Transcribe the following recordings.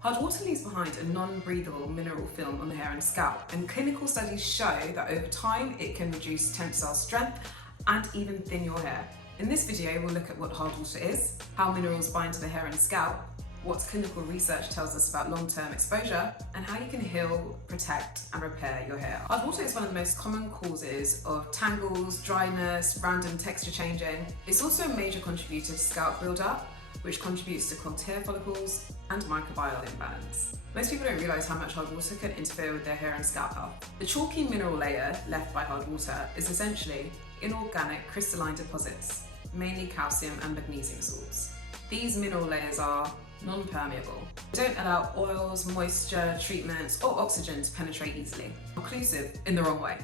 Hard water leaves behind a non-breathable mineral film on the hair and scalp, and clinical studies show that over time it can reduce tensile strength and even thin your hair. In this video, we'll look at what hard water is, how minerals bind to the hair and scalp, what clinical research tells us about long-term exposure, and how you can heal, protect, and repair your hair. Hard water is one of the most common causes of tangles, dryness, random texture changing. It's also a major contributor to scalp buildup, which contributes to clogged hair follicles and microbial imbalance. Most people don't realise how much hard water can interfere with their hair and scalp health. The chalky mineral layer left by hard water is essentially inorganic crystalline deposits, mainly calcium and magnesium salts. These mineral layers are non-permeable. They don't allow oils, moisture, treatments, or oxygen to penetrate easily. Occlusive in the wrong way.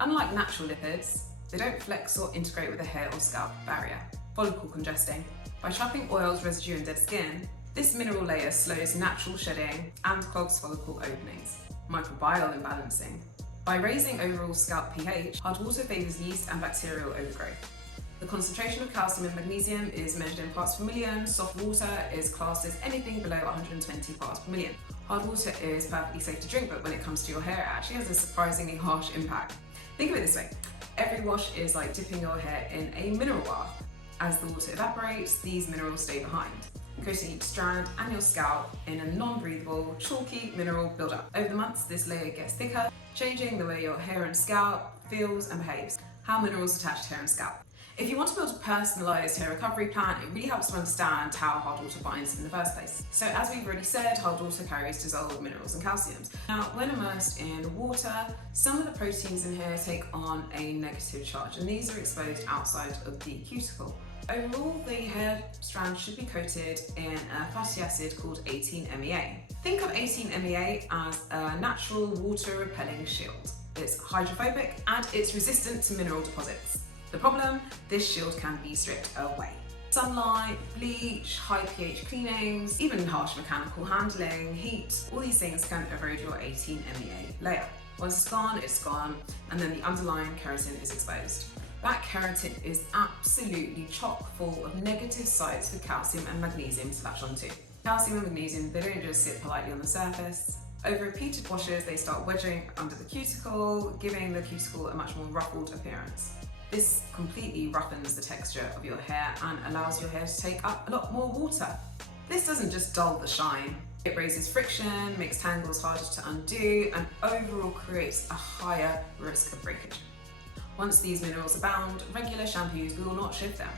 Unlike natural lipids, they don't flex or integrate with the hair or scalp barrier. Follicle congesting. By trapping oils, residue, and dead skin, this mineral layer slows natural shedding and clogs follicle openings. Microbial imbalancing. By raising overall scalp pH, hard water favours yeast and bacterial overgrowth. The concentration of calcium and magnesium is measured in parts per million. Soft water is classed as anything below 120 parts per million. Hard water is perfectly safe to drink, but when it comes to your hair, it actually has a surprisingly harsh impact. Think of it this way. Every wash is like dipping your hair in a mineral bath. As the water evaporates, these minerals stay behind, coating each strand and your scalp in a non-breathable, chalky mineral buildup. Over the months, this layer gets thicker, changing the way your hair and scalp feels and behaves. How minerals attach to hair and scalp. If you want to build a personalised hair recovery plan, it really helps to understand how hard water binds in the first place. So as we've already said, hard water carries dissolved minerals and calciums. Now, when immersed in water, some of the proteins in here take on a negative charge, and these are exposed outside of the cuticle. Overall, the hair strand should be coated in a fatty acid called 18-MEA. Think of 18-MEA as a natural water-repelling shield. It's hydrophobic and it's resistant to mineral deposits. The problem, this shield can be stripped away. Sunlight, bleach, high pH cleanings, even harsh mechanical handling, heat, all these things can erode your 18-MEA layer. Once it's gone, and then the underlying keratin is exposed. That keratin is absolutely chock full of negative sites for calcium and magnesium to latch onto. Calcium and magnesium, they don't just sit politely on the surface. Over repeated washes, they start wedging under the cuticle, giving the cuticle a much more ruffled appearance. This completely roughens the texture of your hair and allows your hair to take up a lot more water. This doesn't just dull the shine, it raises friction, makes tangles harder to undo, and overall creates a higher risk of breakage. Once these minerals abound, regular shampoos will not shift them.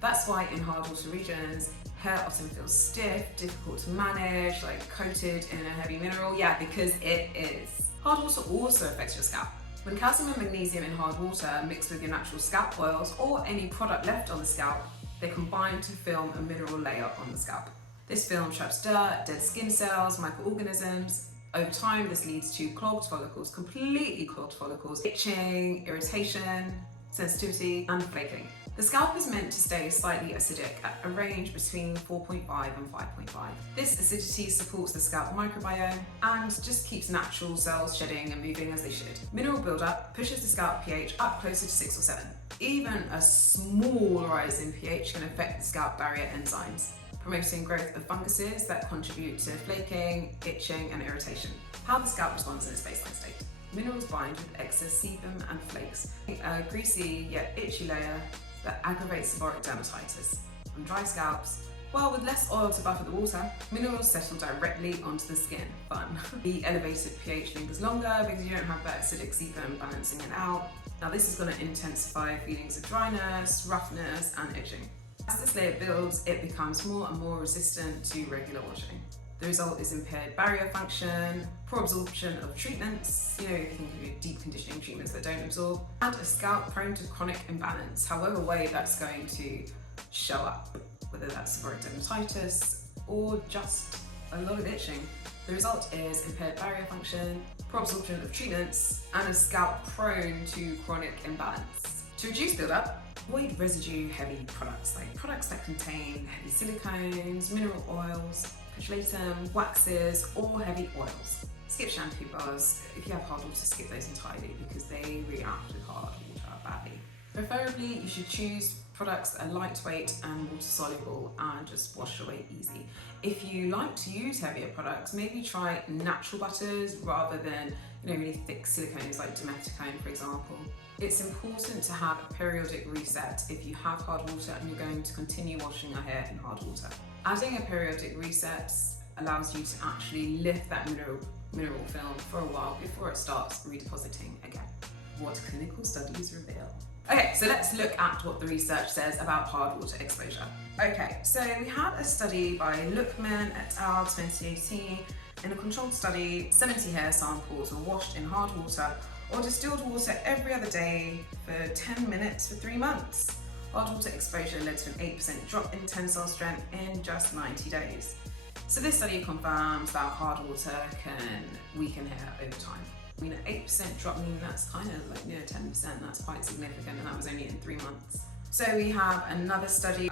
That's why in hard water regions, hair often feels stiff, difficult to manage, like coated in a heavy mineral. Yeah, because it is. Hard water also affects your scalp. When calcium and magnesium in hard water mix with your natural scalp oils or any product left on the scalp, they combine to film a mineral layer on the scalp. This film traps dirt, dead skin cells, microorganisms. Over time, this leads to clogged follicles, completely clogged follicles, itching, irritation, sensitivity, and flaking. The scalp is meant to stay slightly acidic at a range between 4.5 and 5.5. This acidity supports the scalp microbiome and just keeps natural cells shedding and moving as they should. Mineral buildup pushes the scalp pH up closer to 6 or 7. Even a small rise in pH can affect the scalp barrier enzymes, promoting growth of funguses that contribute to flaking, itching, and irritation. How the scalp responds in its baseline state. Minerals bind with excess sebum and flakes, a greasy yet itchy layer that aggravates seborrheic dermatitis. On dry scalps, well, with less oil to buffer the water, minerals settle directly onto the skin. Fun. The elevated pH lingers longer because you don't have that acidic sebum balancing it out. Now this is going to intensify feelings of dryness, roughness, and itching. As this layer builds, it becomes more and more resistant to regular washing. The result is impaired barrier function, poor absorption of treatments, you can think of your deep conditioning treatments that don't absorb, and a scalp prone to chronic imbalance, however way that's going to show up, whether that's seborrheic dermatitis or just a lot of itching. The result is impaired barrier function, poor absorption of treatments, and a scalp prone to chronic imbalance. To reduce buildup, avoid residue-heavy products, like products that contain heavy silicones, mineral oils, chelating, waxes, or heavy oils. Skip shampoo bars. If you have hard water, skip those entirely because they react with hard water badly. Preferably, you should choose products that are lightweight and water soluble and just wash away easy. If you like to use heavier products, maybe try natural butters rather than really thick silicones like dimethicone, for example. It's important to have a periodic reset if you have hard water and you're going to continue washing your hair in hard water. Adding a periodic reset allows you to actually lift that mineral film for a while before it starts redepositing again. What clinical studies reveal? Okay, so let's look at what the research says about hard water exposure. Okay, so we had a study by Lookman et al. 2018. In a controlled study, 70 hair samples were washed in hard water or distilled water every other day for 10 minutes for 3 months. Hard water exposure led to an 8% drop in tensile strength in just 90 days. So this study confirms that hard water can weaken hair over time. I mean, an 8% drop, that's kind of like 10%, that's quite significant, and that was only in 3 months. So we have another study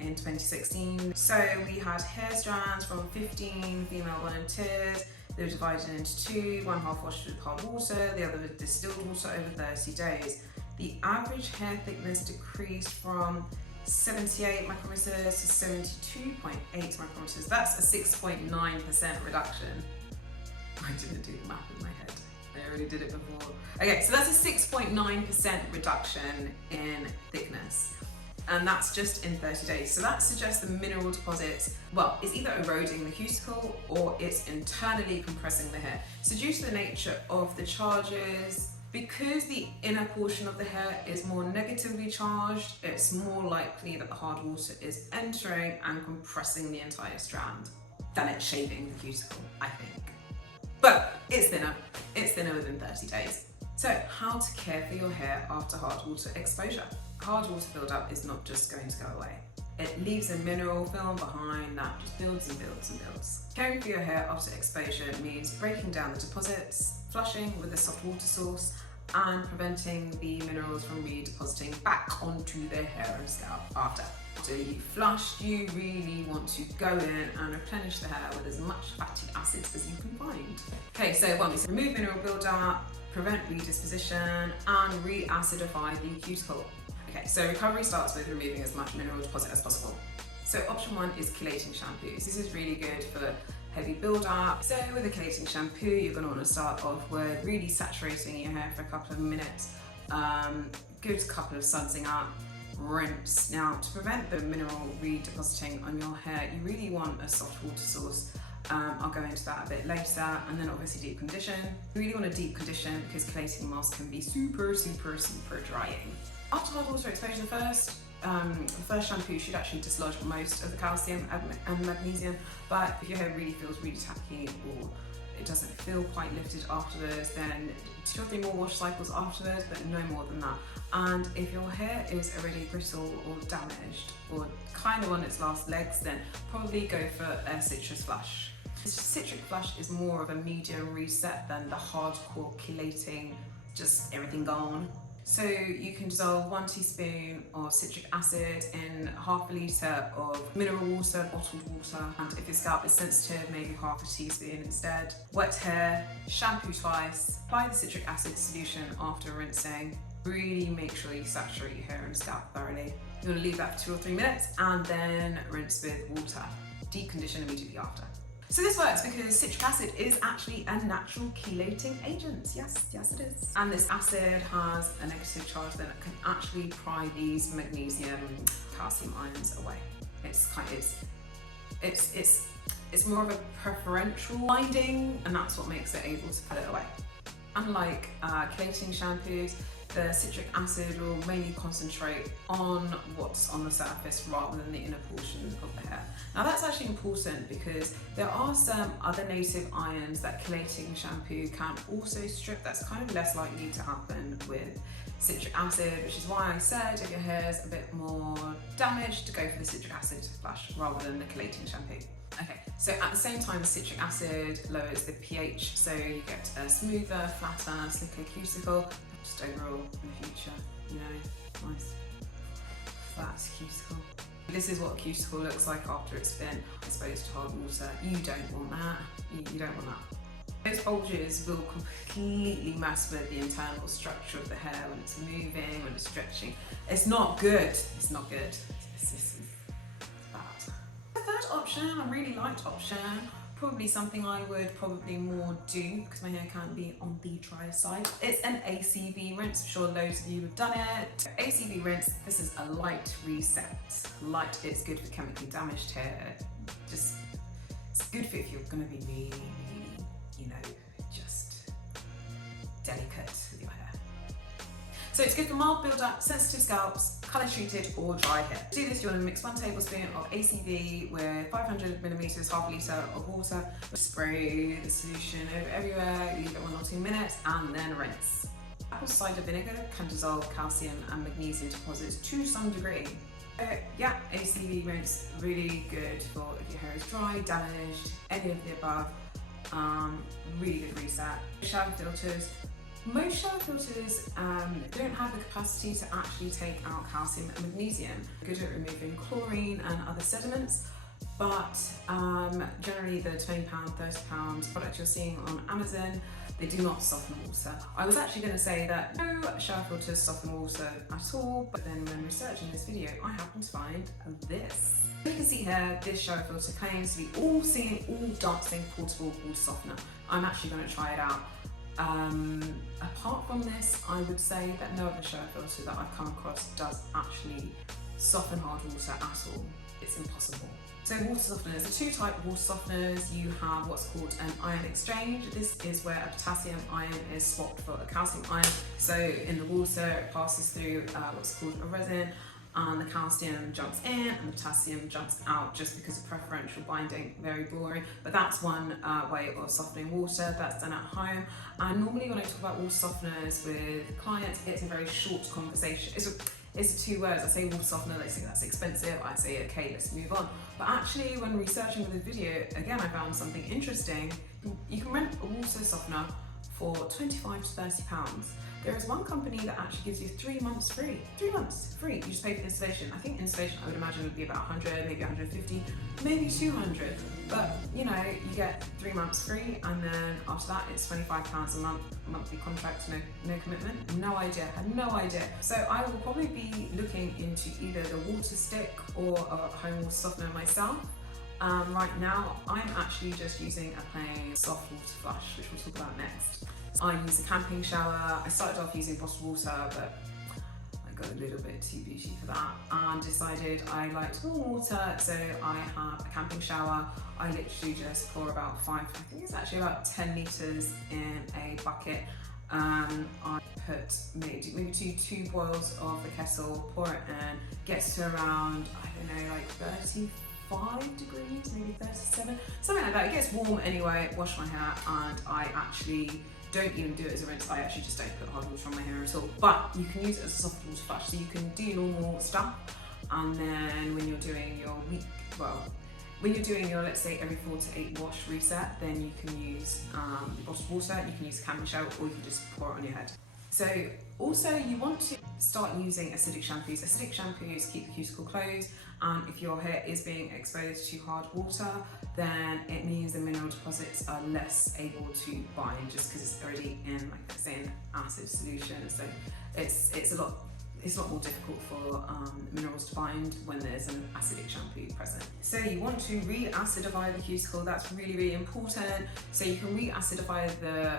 in 2016. So we had hair strands from 15 female volunteers. They were divided into two, one half washed with hard water, the other with distilled water over 30 days. The average hair thickness decreased from 78 micrometers to 72.8 micrometers. That's a 6.9% reduction. I didn't do the math in my head. I already did it before. Okay, so that's a 6.9% reduction in thickness. And that's just in 30 days. So that suggests the mineral deposits, it's either eroding the cuticle or it's internally compressing the hair. So due to the nature of the charges, because the inner portion of the hair is more negatively charged, it's more likely that the hard water is entering and compressing the entire strand than it's shaving the cuticle, I think. But it's thinner within 30 days. So how to care for your hair after hard water exposure? Hard water buildup is not just going to go away. It leaves a mineral film behind that just builds and builds and builds. Caring for your hair after exposure means breaking down the deposits, flushing with a soft water source, and preventing the minerals from redepositing back onto the hair and scalp after. After you've flushed, you really want to go in and replenish the hair with as much fatty acids as you can find. Okay, so we remove mineral buildup, prevent redisposition, and re-acidify the cuticle. Okay, so recovery starts with removing as much mineral deposit as possible. So option 1 is chelating shampoos. This is really good for heavy build-up. So with a chelating shampoo, you're going to want to start off with really saturating your hair for a couple of minutes, good couple of sudsing up, rinse. Now, to prevent the mineral redepositing on your hair, you really want a soft water source. I'll go into that a bit later, and then obviously deep condition. You really want a deep condition because chelating masks can be super drying. After hard water exposure, the first shampoo should actually dislodge most of the calcium and magnesium, but if your hair really feels really tacky or it doesn't feel quite lifted afterwards, then 2 or 3 more wash cycles afterwards, but no more than that. And if your hair is already brittle or damaged or kind of on its last legs, then probably go for a citrus flush. The citric flush is more of a medium reset than the hardcore chelating, just everything gone. So you can dissolve 1 teaspoon of citric acid in half a litre of mineral water, bottled water, and if your scalp is sensitive, maybe half a teaspoon instead. Wet hair, shampoo twice, apply the citric acid solution after rinsing. Really make sure you saturate your hair and scalp thoroughly. You want to leave that for 2 or 3 minutes and then rinse with water. Deep condition immediately after. So this works because citric acid is actually a natural chelating agent. Yes it is. And this acid has a negative charge that can actually pry these magnesium calcium ions away. It's more of a preferential binding, and that's what makes it able to pull it away. Unlike chelating shampoos, the citric acid will mainly concentrate on what's on the surface rather than the inner portion of the hair. Now that's actually important because there are some other native ions that chelating shampoo can also strip. That's kind of less likely to happen with citric acid, which is why I said if your hair is a bit more damaged, to go for the citric acid flush rather than the chelating shampoo. Okay, so at the same time, citric acid lowers the pH, so you get a smoother, flatter, slicker cuticle. Just overall in the future, nice flat cuticle. This is what a cuticle looks like after it's been exposed to hard water. You don't want that. You don't want that. Those bulges will completely mess with the internal structure of the hair when it's moving, when it's stretching. It's not good. It's not good. This is bad. The third option, I really liked option. Probably something I would probably more do because my hair can be on the drier side. It's an ACV rinse. I'm sure loads of you have done it. ACV rinse, this is a light reset. Light, it's good for chemically damaged hair. Just, it's good for if you're gonna be really, you know, just delicate with your hair. So it's good for mild build-up, sensitive scalps, colour treated or dry hair. To do this, you want to mix 1 tablespoon of ACV with 500 millilitres, half a litre of water. Spray the solution over everywhere, leave it 1 or 2 minutes and then rinse. Apple cider vinegar can dissolve calcium and magnesium deposits to some degree. Yeah, ACV rinse, really good for if your hair is dry, damaged, any of the above. Really good reset. Shower filters. Most shower filters don't have the capacity to actually take out calcium and magnesium. Good at removing chlorine and other sediments, but generally the £20, £30 product you're seeing on Amazon, they do not soften water. I was actually going to say that no shower filters soften water at all, but then when researching this video, I happened to find this. You can see here, this shower filter claims to be all singing, all dancing, portable water softener. I'm actually going to try it out. Apart from this, I would say that no other shower filter that I've come across does actually soften hard water at all. It's impossible. So water softeners, there are 2 types of water softeners. You have what's called an ion exchange. This is where a potassium ion is swapped for a calcium ion. So in the water, it passes through what's called a resin, and the calcium jumps in and the potassium jumps out just because of preferential binding. Very boring, but that's one way of softening water that's done at home. And normally when I talk about water softeners with clients, it's a very short conversation. It's 2 words. I say water softener, they say that's expensive. I say, okay, let's move on. But actually, when researching for this video, again, I found something interesting. You can rent a water softener for £25 to £30. There is one company that actually gives you 3 months free. 3 months free. You just pay for installation. I think installation, I would imagine, would be about 100, maybe 150, maybe 200. But you know, you get 3 months free, and then after that, it's £25 a month, monthly contract, no commitment. No idea. Had no idea. So I will probably be looking into either the water stick or a home water softener myself. Right now, I'm actually just using a plain soft water flush, which we'll talk about next. I use a camping shower. I started off using bottled water, but I got a little bit too bougie for that and decided I liked warm water, so I have a camping shower. I literally just pour about 5, I think it's actually about 10 litres in a bucket. I put maybe two boils of the kettle, pour it in, gets to around, I don't know, like 35 degrees, maybe 37, something like that. It gets warm anyway, wash my hair, and I actually don't even do it as a rinse. I actually just don't put hard water on my hair at all. But you can use it as a soft water flush, so you can do normal stuff, and then when you're doing your when you're doing your, let's say, every 4 to 8 wash reset, then you can use bottled water, you can use a camping shower, or you can just pour it on your head. So also you want to start using acidic shampoos. Acidic shampoos keep the cuticle closed, and if your hair is being exposed to hard water, then it means the mineral deposits are less able to bind just because it's already in, like I say, an acid solution. So it's a lot more difficult for minerals to bind when there's an acidic shampoo present. So you want to re-acidify the cuticle. That's really, really important. So you can re-acidify the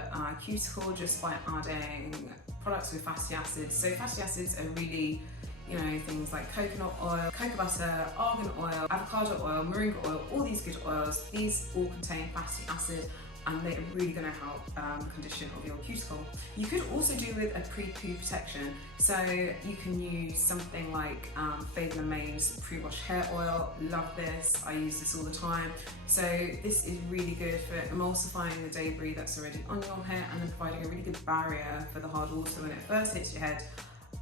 cuticle just by adding products with fatty acids. So fatty acids are really, you know, things like coconut oil, cocoa butter, argan oil, avocado oil, moringa oil, all these good oils. These all contain fatty acid, and they're really going to help the condition of your cuticle. You could also do with a pre-poo protection. So you can use something like Fable & May's pre-wash hair oil. Love this, I use this all the time. So this is really good for emulsifying the debris that's already on your hair and then providing a really good barrier for the hard water when it first hits your head.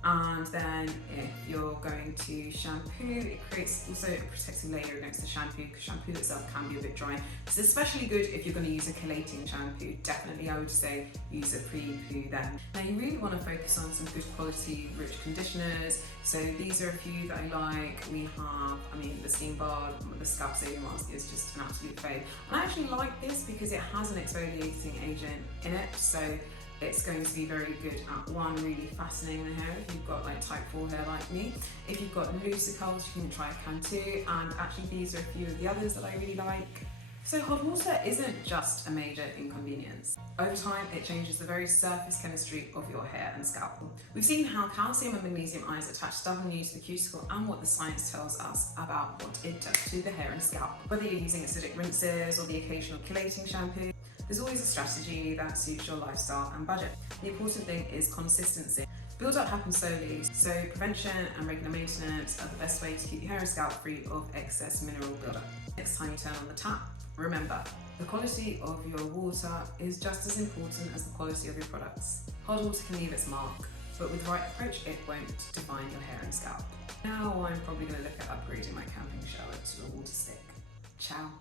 And then if you're going to shampoo, it creates also a protective layer against the shampoo, because shampoo itself can be a bit dry. It's especially good if you're going to use a chelating shampoo. Definitely, I would say use a pre-poo then. Now you really want to focus on some good quality rich conditioners. So these are a few that I like. We have, the Steam Bar, the Scalp Saving Mask is just an absolute fave. And I actually like this because it has an exfoliating agent in it. So it's going to be very good at one, really fastening the hair if you've got like type 4 hair like me. If you've got looser curls, you can try Cantu, and actually these are a few of the others that I really like. So hot water isn't just a major inconvenience. Over time, it changes the very surface chemistry of your hair and scalp. We've seen how calcium and magnesium ions attach stubbornly to the cuticle and what the science tells us about what it does to the hair and scalp. Whether you're using acidic rinses or the occasional chelating shampoo, there's always a strategy that suits your lifestyle and budget. The important thing is consistency. Build-up happens slowly, so prevention and regular maintenance are the best way to keep your hair and scalp free of excess mineral build-up. Next time you turn on the tap, remember, the quality of your water is just as important as the quality of your products. Hard water can leave its mark, but with the right approach, it won't define your hair and scalp. Now I'm probably going to look at upgrading my camping shower to a water stick. Ciao.